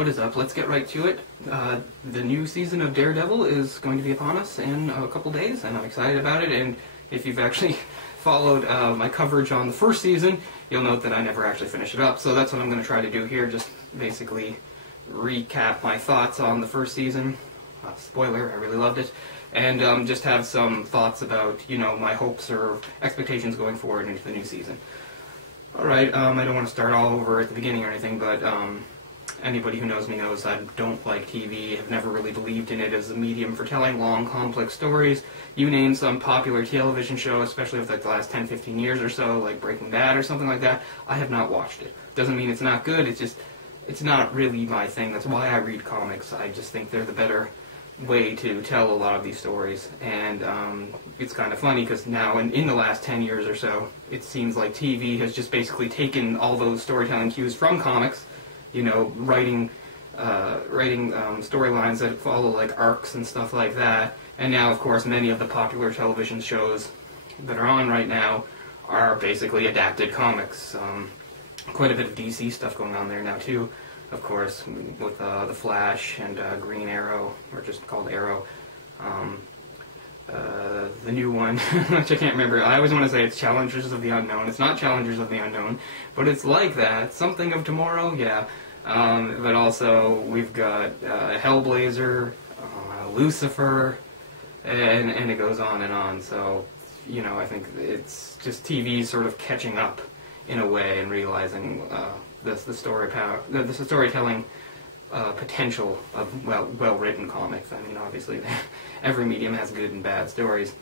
what is up? Let's get right to it. The new season of Daredevil is going to be upon us in a couple days, and I'm excited about it. And if you've actually followed my coverage on the first season, you'll note that I never actually finished it up. So that's what I'm going to try to do here, just basically recap my thoughts on the first season. Spoiler, I really loved it. And just have some thoughts about, you know, my hopes or expectations going forward into the new season. Alright, I don't want to start all over at the beginning or anything, but anybody who knows me knows I don't like TV. I've never really believed in it as a medium for telling long, complex stories. You name some popular television show, especially of like the last 10, 15 years or so, like Breaking Bad or something like that, I have not watched it. Doesn't mean it's not good, it's just, it's not really my thing. That's why I read comics. I just think they're the better way to tell a lot of these stories. And it's kind of funny because now in the last 10 years or so, it seems like TV has just basically taken all those storytelling cues from comics, you know, writing storylines that follow like arcs and stuff like that. And now, of course, many of the popular television shows that are on right now are basically adapted comics. Quite a bit of DC stuff going on there now too, of course, with The Flash and Green Arrow, or just called Arrow. The new one, which I can't remember. I always want to say it's Challengers of the Unknown. It's not Challengers of the Unknown, but it's like that. Something of Tomorrow, yeah. But also, we've got Hellblazer, Lucifer, and it goes on and on. So, you know, I think it's just TV sort of catching up in a way and realizing the storytelling potential of well-written comics. I mean, obviously, every medium has good and bad stories.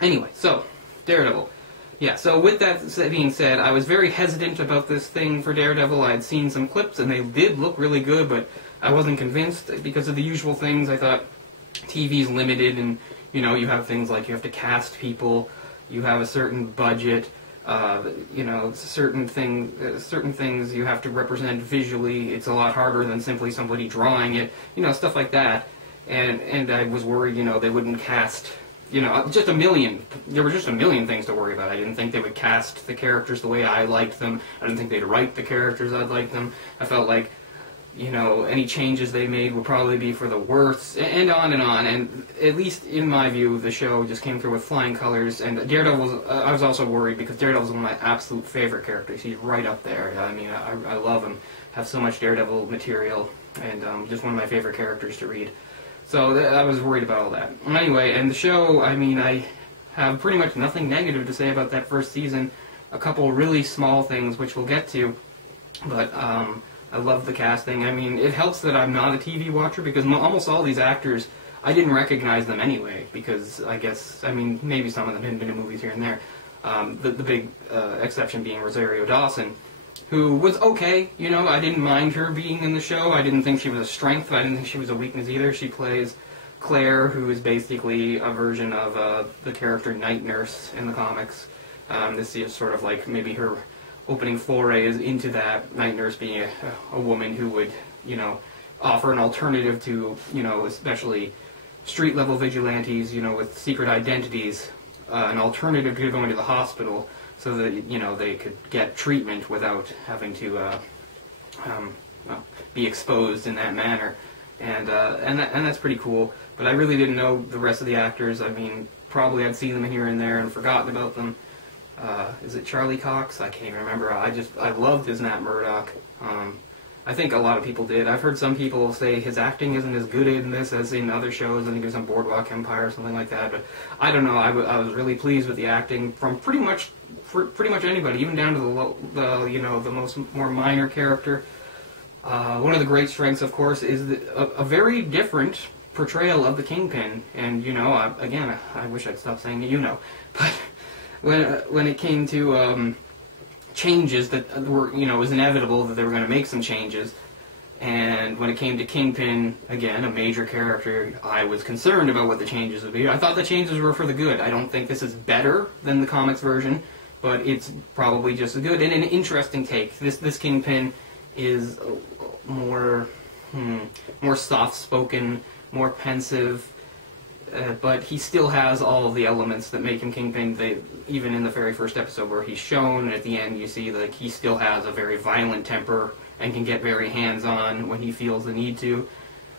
Anyway, so Daredevil. Yeah, so with that being said, I was very hesitant about this thing for Daredevil. I had seen some clips, and they did look really good, but I wasn't convinced because of the usual things. I thought TV's limited, and, you know, you have things like you have to cast people, you have a certain budget, you know, certain things you have to represent visually. It's a lot harder than simply somebody drawing it, you know, stuff like that. And I was worried, you know, they wouldn't cast, you know, there were just a million things to worry about. I didn't think they would cast the characters the way I liked them. I didn't think they'd write the characters I'd like them. I felt like, you know, any changes they made would probably be for the worst, and on and on. And at least in my view, the show just came through with flying colors. And Daredevil, I was also worried because Daredevil's one of my absolute favorite characters. He's right up there. I mean, I love him. Have so much Daredevil material, and just one of my favorite characters to read. So I was worried about all that. Anyway, and the show, I mean, I have pretty much nothing negative to say about that first season. A couple really small things, which we'll get to, but I love the casting. I mean, it helps that I'm not a TV watcher because almost all these actors, I didn't recognize them anyway because I guess, I mean, maybe some of them hadn't been in movies here and there. The big exception being Rosario Dawson, who was okay, you know. I didn't mind her being in the show. I didn't think she was a strength, but I didn't think she was a weakness either. She plays Claire, who is basically a version of the character Night Nurse in the comics. This is sort of like maybe her opening foray is into that, Night Nurse being a woman who would, you know, offer an alternative to, you know, especially street-level vigilantes, you know, with secret identities, an alternative to going to the hospital so that, you know, they could get treatment without having to be exposed in that manner. And that's pretty cool. But I really didn't know the rest of the actors. I mean, probably I'd seen them here and there and forgotten about them. Is it Charlie Cox? I can't even remember. I loved his Matt Murdock. I think a lot of people did. I've heard some people say his acting isn't as good in this as in other shows. I think it was on Boardwalk Empire or something like that. But I don't know. I was really pleased with the acting from pretty much anybody, even down to the you know, the more minor character. One of the great strengths, of course, is a very different portrayal of the Kingpin. And, you know, again, I wish I'd stop saying you know, but when it came to changes that were, you know, it was inevitable that they were going to make some changes. And when it came to Kingpin, again, a major character, I was concerned about what the changes would be. I thought the changes were for the good. I don't think this is better than the comics version, but it's probably just as good. And an interesting take. This Kingpin is more soft-spoken, more pensive. but he still has all of the elements that make him Kingpin. Even in the very first episode where he's shown, and at the end you see like he still has a very violent temper and can get very hands-on when he feels the need to.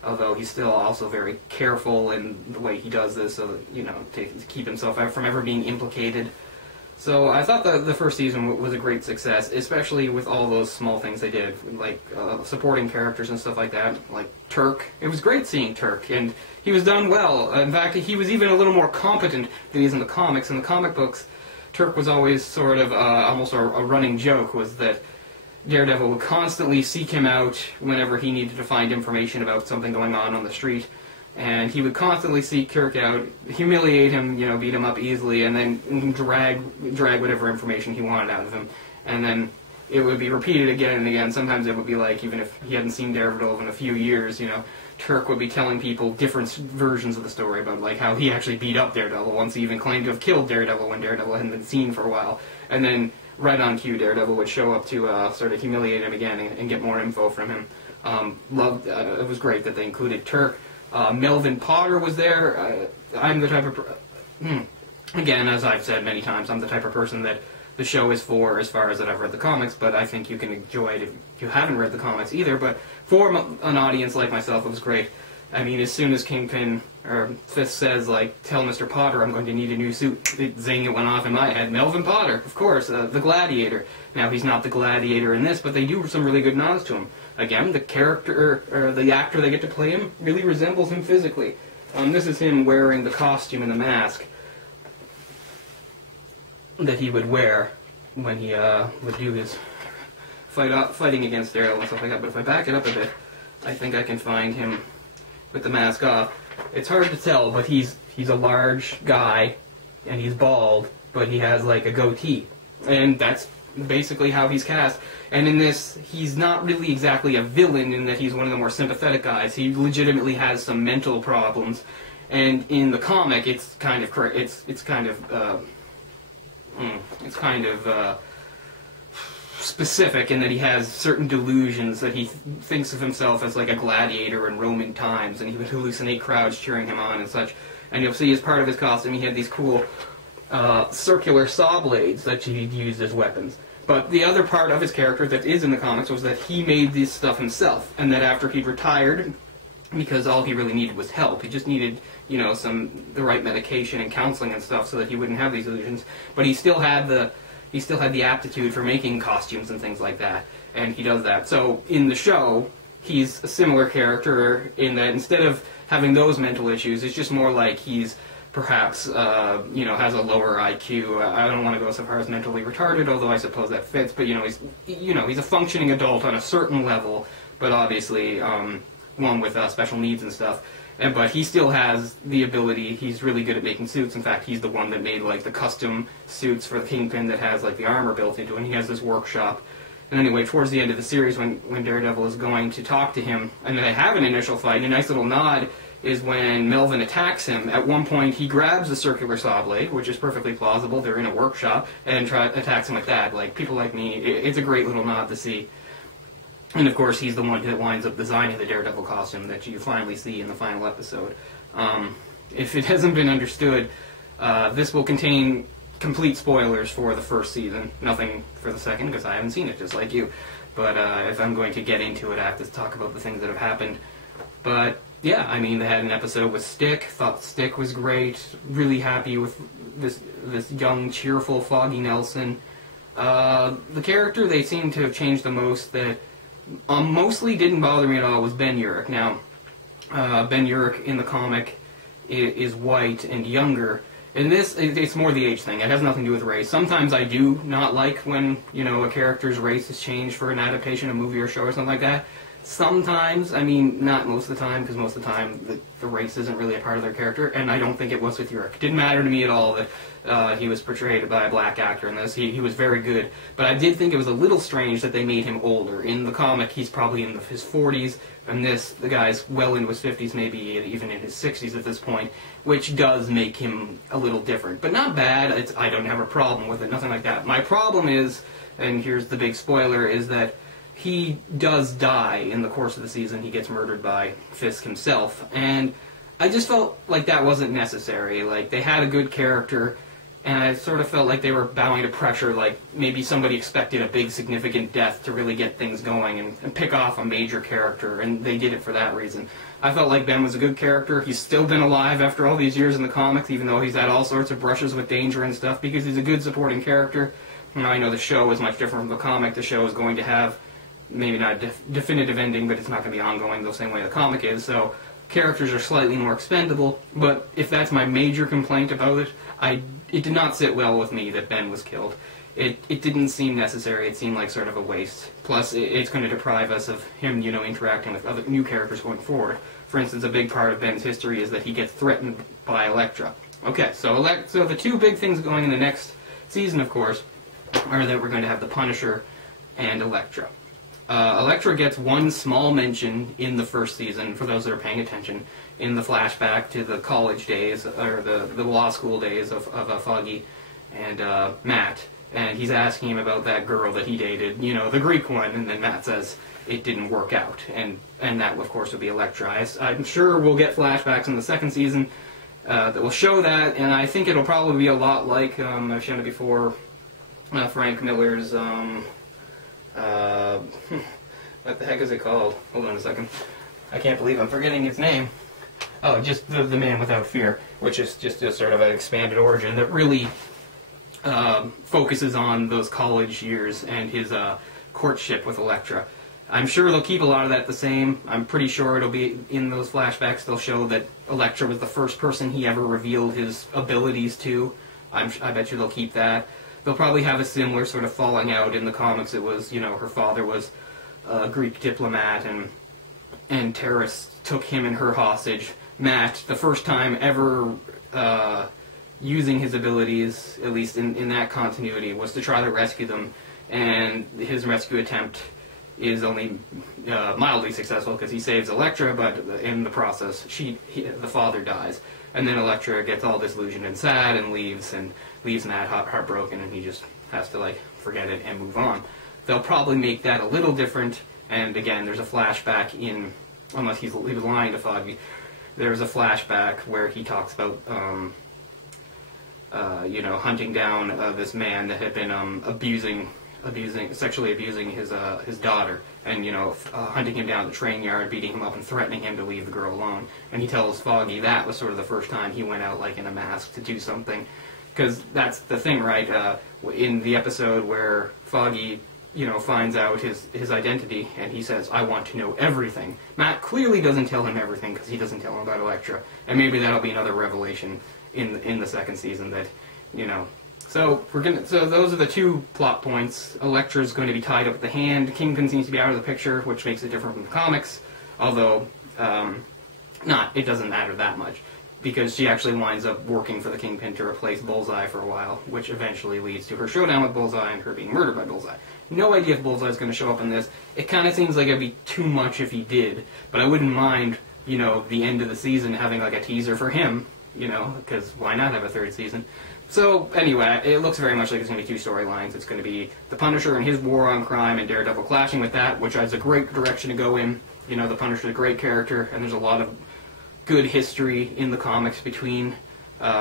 Although he's still also very careful in the way he does this, so that, to keep himself out from ever being implicated. So I thought the first season was a great success, especially with all those small things they did, like supporting characters and stuff like that, like Turk. It was great seeing Turk, and he was done well. In fact, he was even a little more competent than he is in the comics. In the comic books, Turk was always sort of almost a running joke, was that Daredevil would constantly seek him out whenever he needed to find information about something going on the street. And he would constantly seek Turk out, humiliate him, beat him up easily, and then drag whatever information he wanted out of him. And then it would be repeated again and again. Sometimes it would be like, even if he hadn't seen Daredevil in a few years, Turk would be telling people different versions of the story about like how he actually beat up Daredevil. Once he even claimed to have killed Daredevil when Daredevil hadn't been seen for a while. And then right on cue, Daredevil would show up to sort of humiliate him again and get more info from him. It was great that they included Turk. Melvin Potter was there. I'm the type of... Again, as I've said many times, I'm the type of person that the show is for as far as that I've read the comics, but I think you can enjoy it if you haven't read the comics either. But for an audience like myself, it was great. I mean, as soon as Kingpin, or Fisk says, like, tell Mr. Potter I'm going to need a new suit, zing, it went off in my head. Melvin Potter, of course, the Gladiator. Now, he's not the Gladiator in this, but they do some really good nods to him. Again, the character, or the actor they get to play him, really resembles him physically. This is him wearing the costume and the mask that he would wear when he would do his fighting against Daredevil and stuff like that. But if I back it up a bit, I think I can find him with the mask off. It's hard to tell, but he's a large guy, and he's bald, but he has like a goatee. And that's basically how he's cast. And in this, he's not really exactly a villain in that he's one of the more sympathetic guys. He legitimately has some mental problems. And in the comic, it's kind of specific in that he has certain delusions, that he thinks of himself as like a gladiator in Roman times, and he would hallucinate crowds cheering him on and such. And you'll see as part of his costume he had these cool circular saw blades that he'd used as weapons. But the other part of his character that is in the comics was that he made this stuff himself, and that after he'd retired, because all he really needed was help, he just needed, the right medication and counseling and stuff so that he wouldn't have these illusions, but he still had the aptitude for making costumes and things like that, and he does that. So in the show, he's a similar character in that instead of having those mental issues, it's just more like he's perhaps, has a lower IQ. I don't want to go so far as mentally retarded, although I suppose that fits, but, he's a functioning adult on a certain level, but obviously, one with special needs and stuff. But he still has the ability. He's really good at making suits. In fact, he's the one that made like the custom suits for the Kingpin that has like the armor built into it. And he has this workshop. And anyway, towards the end of the series, when Daredevil is going to talk to him, and they have an initial fight, a nice little nod is when Melvin attacks him. At one point, he grabs the circular saw blade, which is perfectly plausible. They're in a workshop, and attacks him with that. Like people like me, it's a great little nod to see. And of course, he's the one that winds up designing the Daredevil costume that you finally see in the final episode. If it hasn't been understood, this will contain complete spoilers for the first season. Nothing for the second, because I haven't seen it, just like you. But if I'm going to get into it, I have to talk about the things that have happened. But yeah, I mean, they had an episode with Stick. Thought Stick was great. Really happy with this young, cheerful Foggy Nelson. The character they seem to have changed the most that mostly didn't bother me at all was Ben Urich. Now, Ben Urich in the comic is white and younger. In this, it's more the age thing. It has nothing to do with race. Sometimes I do not like when, a character's race is changed for an adaptation, a movie or show or something like that. Sometimes, I mean, not most of the time, because most of the time the race isn't really a part of their character, and I don't think it was with Urich. It didn't matter to me at all that he was portrayed by a black actor in this. He was very good, but I did think it was a little strange that they made him older. In the comic, he's probably in his 40s, and the guy's well into his 50s, maybe even in his 60s at this point, which does make him a little different. But not bad. I don't have a problem with it, nothing like that. My problem is, and here's the big spoiler, is that he does die in the course of the season. He gets murdered by Fisk himself, and I just felt like that wasn't necessary. Like, they had a good character, and I sort of felt like they were bowing to pressure, like maybe somebody expected a big significant death to really get things going and pick off a major character, and they did it for that reason. I felt like Ben was a good character. He's still been alive after all these years in the comics, even though he's had all sorts of brushes with danger and stuff, because he's a good supporting character. Now, I know the show is much different from the comic. The show is going to have maybe not a definitive ending, but it's not going to be ongoing the same way the comic is, so characters are slightly more expendable. But if that's my major complaint about it, it did not sit well with me that Ben was killed. It didn't seem necessary. It seemed like sort of a waste. Plus, it's going to deprive us of him, interacting with other new characters going forward. For instance, a big part of Ben's history is that he gets threatened by Elektra. Okay, so the two big things going in the next season, of course, are that we're going to have the Punisher and Elektra. Elektra gets one small mention in the first season, for those that are paying attention, in the flashback to the college days, or the law school days of Foggy and Matt. And he's asking him about that girl that he dated, the Greek one, and then Matt says it didn't work out. And that, of course, would be Elektra. I'm sure we'll get flashbacks in the second season that will show that, and I think it'll probably be a lot like, I've shown it before, Frank Miller's, what the heck is it called? Hold on a second. I can't believe I'm forgetting its name. Oh, just the Man Without Fear, which is just a sort of an expanded origin that really focuses on those college years and his courtship with Elektra. I'm sure they'll keep a lot of that the same. I'm pretty sure it'll be in those flashbacks. They'll show that Elektra was the first person he ever revealed his abilities to. I bet you they'll keep that. They'll probably have a similar sort of falling out. In the comics, it was, her father was a Greek diplomat, and terrorists took him and her hostage. Matt, the first time ever using his abilities, at least in that continuity, was to try to rescue them, and his rescue attempt is only mildly successful because he saves Elektra, but in the process, the father dies. And then Elektra gets all disillusioned and sad and leaves Matt heartbroken, and he just has to, forget it and move on. They'll probably make that a little different, and again, there's a flashback unless he was lying to Foggy, there's a flashback where he talks about, hunting down this man that had been sexually abusing his daughter, and hunting him down at the train yard, beating him up, and threatening him to leave the girl alone. And he tells Foggy that was sort of the first time he went out in a mask to do something, because that's the thing, right? In the episode where Foggy finds out his identity, and he says, "I want to know everything." Matt clearly doesn't tell him everything because he doesn't tell him about Elektra, and maybe that'll be another revelation in the second season that So those are the two plot points. Elektra's going to be tied up at the hand. Kingpin seems to be out of the picture, which makes it different from the comics. Although, it doesn't matter that much, because she actually winds up working for the Kingpin to replace Bullseye for a while, which eventually leads to her showdown with Bullseye and her being murdered by Bullseye. No idea if Bullseye's going to show up in this. It kind of seems like it'd be too much if he did, but I wouldn't mind, the end of the season having a teaser for him, because why not have a third season? So, anyway, it looks very much like it's going to be two storylines. It's going to be the Punisher and his war on crime, and Daredevil clashing with that, which is a great direction to go in. The Punisher's a great character, and there's a lot of good history in the comics between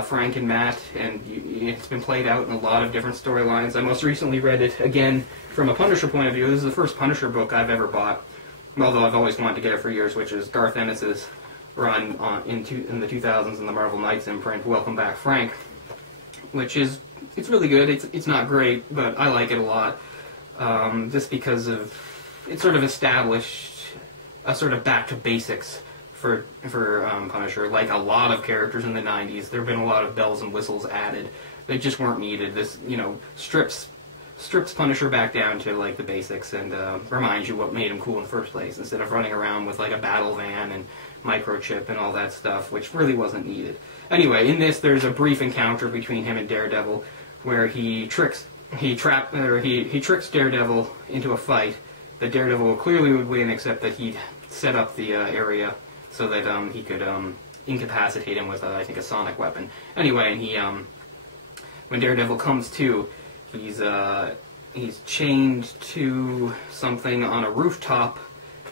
Frank and Matt, and it's been played out in a lot of different storylines. I most recently read it, again, from a Punisher point of view. This is the first Punisher book I've ever bought, although I've always wanted to get it for years, which is Garth Ennis's run in the 2000s in the Marvel Knights imprint, Welcome Back, Frank, which it's really good. It's not great, but I like it a lot, just because of it sort of established a sort of back to basics for Punisher. Like a lot of characters in the 90s, there have been a lot of bells and whistles added that just weren't needed. This, strips Punisher back down to the basics and reminds you what made him cool in the first place, instead of running around with a battle van and microchip and all that stuff, which really wasn't needed. Anyway, in this, there's a brief encounter between him and Daredevil where he tricks Daredevil into a fight that Daredevil clearly would win, except that he'd set up the area so that he could incapacitate him with, I think, a sonic weapon. Anyway, and he when Daredevil comes to, he's chained to something on a rooftop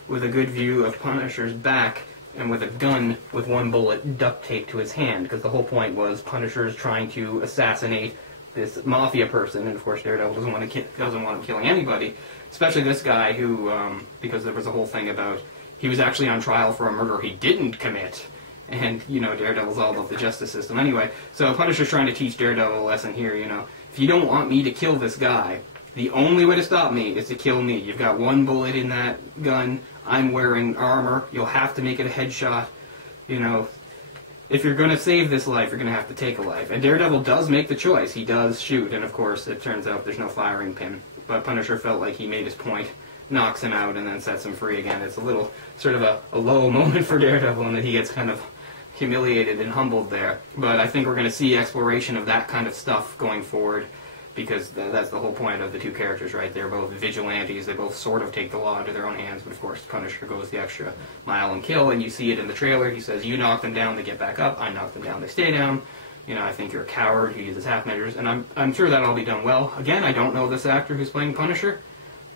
with a good view of Punisher's back, and with a gun with one bullet duct taped to his hand, because the whole point was Punisher's trying to assassinate this mafia person, and of course Daredevil doesn't want him killing anybody, especially this guy who, because there was a whole thing about he was actually on trial for a murder he didn't commit, and, you know, Daredevil's all about the justice system anyway. So Punisher's trying to teach Daredevil a lesson here, you know. If you don't want me to kill this guy, the only way to stop me is to kill me. You've got one bullet in that gun, I'm wearing armor, you'll have to make it a headshot, you know. If you're going to save this life, you're going to have to take a life. And Daredevil does make the choice. He does shoot, and of course it turns out there's no firing pin. But Punisher felt like he made his point, knocks him out, and then sets him free again. It's a little, sort of a low moment for Daredevil, and that he gets kind of humiliated and humbled there. But I think we're going to see exploration of that kind of stuff going forward, because that's the whole point of the two characters, right? They're both vigilantes. They both sort of take the law into their own hands, but of course Punisher goes the extra mile and kill, and you see it in the trailer. He says, you knock them down, they get back up. I knock them down, they stay down. You know, I think you're a coward. He uses half measures, and I'm sure that'll be done well. Again, I don't know this actor who's playing Punisher,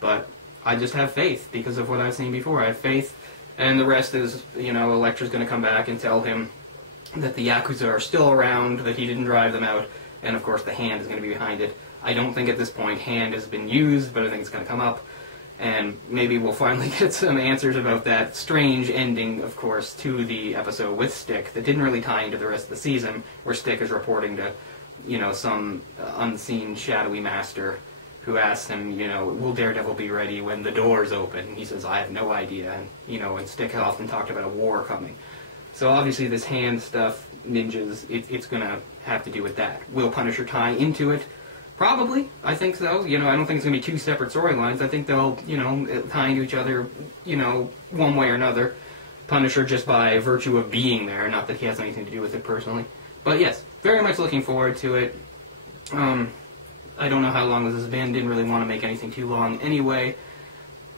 but I just have faith because of what I've seen before. I have faith, and the rest is, you know, Elektra's going to come back and tell him that the Yakuza are still around, that he didn't drive them out, and of course the Hand is going to be behind it. I don't think at this point Hand has been used, but I think it's going to come up, and maybe we'll finally get some answers about that strange ending, of course, to the episode with Stick that didn't really tie into the rest of the season, where Stick is reporting to, you know, some unseen shadowy master who asks him, you know, will Daredevil be ready when the doors open? And he says, I have no idea, and, you know, and Stick often talked about a war coming. So obviously this Hand stuff, ninjas, it's going to have to do with that. Will Punisher tie into it? Probably. I think so. You know, I don't think it's going to be two separate storylines. I think they'll, you know, tie into each other, you know, one way or another. Punisher just by virtue of being there, not that he has anything to do with it personally. But yes, very much looking forward to it. I don't know how long this has been. Didn't really want to make anything too long anyway.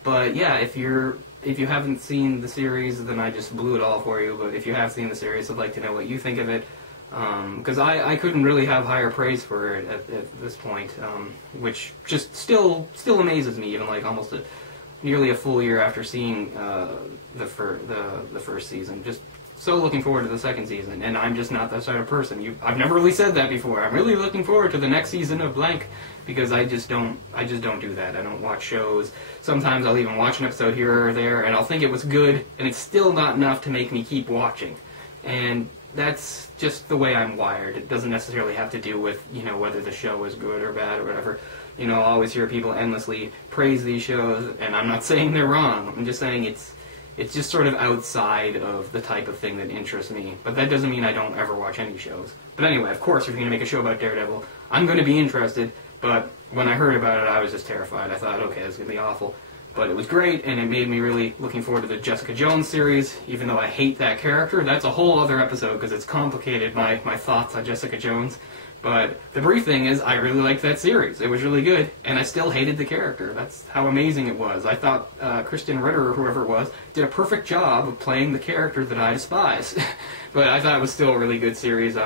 But yeah, if you haven't seen the series, then I just blew it all for you. But if you have seen the series, I'd like to know what you think of it. Because I couldn't really have higher praise for it at this point, which just still amazes me, even like almost nearly a full year after seeing the first season. Just so looking forward to the second season, and I'm just not that sort of person. I've never really said that before. I'm really looking forward to the next season of blank, because I just don't do that. I don't watch shows. Sometimes I'll even watch an episode here or there, and I'll think it was good, and it's still not enough to make me keep watching. And that's just the way I'm wired. It doesn't necessarily have to do with, you know, whether the show is good or bad or whatever. You know, I'll always hear people endlessly praise these shows, and I'm not saying they're wrong. I'm just saying it's just sort of outside of the type of thing that interests me. But that doesn't mean I don't ever watch any shows. But anyway, of course, if you're going to make a show about Daredevil, I'm going to be interested. But when I heard about it, I was just terrified. I thought, okay, this is going to be awful. But it was great, and it made me really looking forward to the Jessica Jones series, even though I hate that character. That's a whole other episode, because it's complicated, my thoughts on Jessica Jones. But the brief thing is, I really liked that series. It was really good, and I still hated the character. That's how amazing it was. I thought Kristen Ritter, or whoever it was, did a perfect job of playing the character that I despise. But I thought it was still a really good series.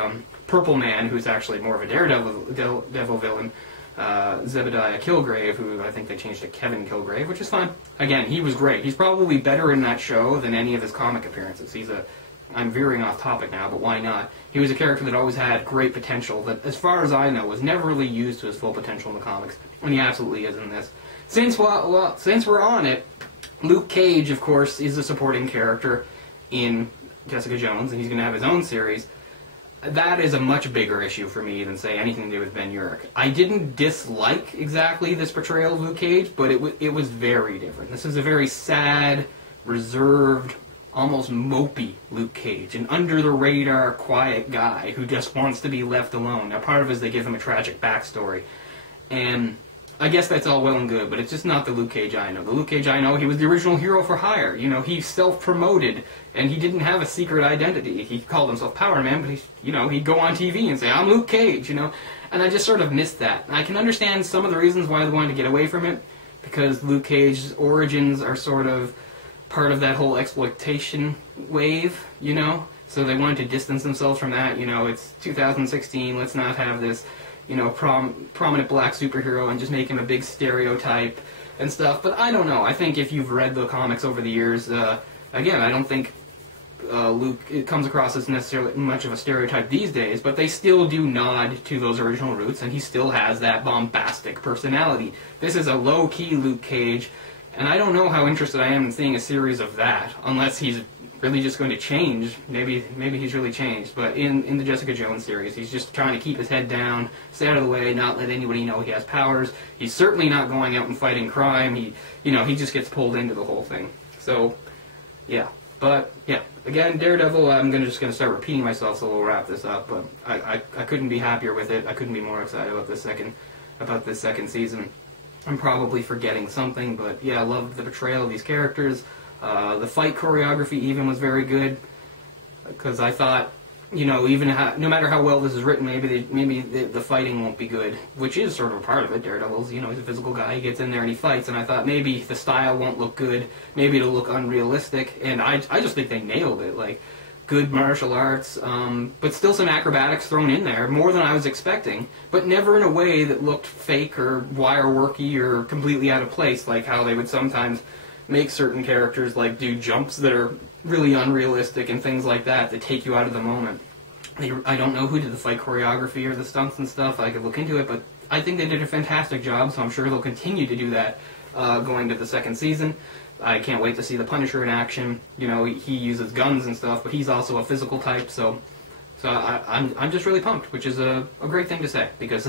Purple Man, who's actually more of a Daredevil villain, Zebediah Kilgrave, who I think they changed to Kevin Kilgrave, which is fine. Again, he was great. He's probably better in that show than any of his comic appearances. I'm veering off topic now, but why not? He was a character that always had great potential that, as far as I know, was never really used to his full potential in the comics, and he absolutely is in this. Since we're on it, Luke Cage, of course, is a supporting character in Jessica Jones, and he's going to have his own series. That is a much bigger issue for me than, say, anything to do with Ben Urich. I didn't dislike exactly this portrayal of Luke Cage, but it was very different. This is a very sad, reserved, almost mopey Luke Cage, an under-the-radar, quiet guy who just wants to be left alone. Now, part of it is they give him a tragic backstory, and I guess that's all well and good, but it's just not the Luke Cage I know. The Luke Cage I know, he was the original hero for hire. You know, he self-promoted, and he didn't have a secret identity. He called himself Power Man, but he'd go on TV and say, I'm Luke Cage, you know, and I just sort of missed that. I can understand some of the reasons why they wanted to get away from it, because Luke Cage's origins are sort of part of that whole exploitation wave, you know, so they wanted to distance themselves from that. You know, it's 2016, let's not have this, you know, prominent black superhero and just make him a big stereotype and stuff. But I don't know. I think if you've read the comics over the years, again, I don't think Luke, it comes across as necessarily much of a stereotype these days, but they still do nod to those original roots, and he still has that bombastic personality. This is a low-key Luke Cage, and I don't know how interested I am in seeing a series of that, unless he's really just going to change. Maybe he's really changed, but in the Jessica Jones series, he's just trying to keep his head down, stay out of the way, not let anybody know he has powers. He's certainly not going out and fighting crime. He just gets pulled into the whole thing. So, yeah. But, yeah, again, Daredevil, I'm just going to start repeating myself, so we'll wrap this up, but I couldn't be happier with it. I couldn't be more excited about this second season. I'm probably forgetting something, but, yeah, I loved the portrayal of these characters. The fight choreography even was very good, because I thought, even no matter how well this is written, maybe the fighting won't be good, which is sort of a part of it. Daredevil's, he's a physical guy. He gets in there and he fights, and I thought maybe the style won't look good, maybe it'll look unrealistic, and I just think they nailed it. Like, good martial arts, but still some acrobatics thrown in there, more than I was expecting, but never in a way that looked fake or wire-worky or completely out of place, like how they would sometimes make certain characters like do jumps that are really unrealistic and things like that take you out of the moment. I don't know who did the fight choreography or the stunts and stuff. I could look into it, but I think they did a fantastic job, so I'm sure they'll continue to do that going to the second season. I can't wait to see the Punisher in action. He uses guns and stuff, but he's also a physical type, so I'm just really pumped, which is a great thing to say, because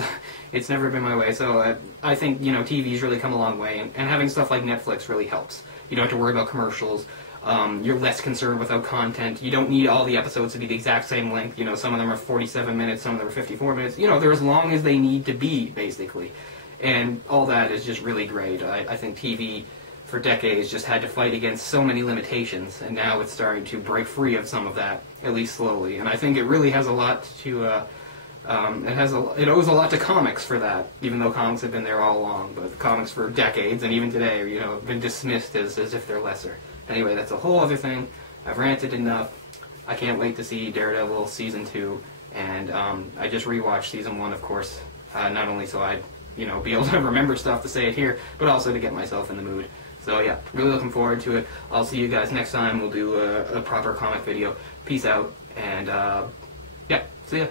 it's never been my way. So I think, TV's really come a long way, and having stuff like Netflix really helps. You don't have to worry about commercials. You're less concerned without content. You don't need all the episodes to be the exact same length. Some of them are 47 minutes, some of them are 54 minutes. They're as long as they need to be, basically. And all that is just really great. I think TV for decades just had to fight against so many limitations, and now it's starting to break free of some of that, at least slowly. And I think it really has a lot to, it owes a lot to comics for that, even though comics have been there all along. But comics for decades, and even today, have been dismissed as if they're lesser. Anyway, that's a whole other thing. I've ranted enough. I can't wait to see Daredevil Season 2, and I just rewatched Season 1, of course, not only so I'd, be able to remember stuff to say it here, but also to get myself in the mood. So yeah, really looking forward to it. I'll see you guys next time. We'll do a proper comic video. Peace out, and yeah, see ya.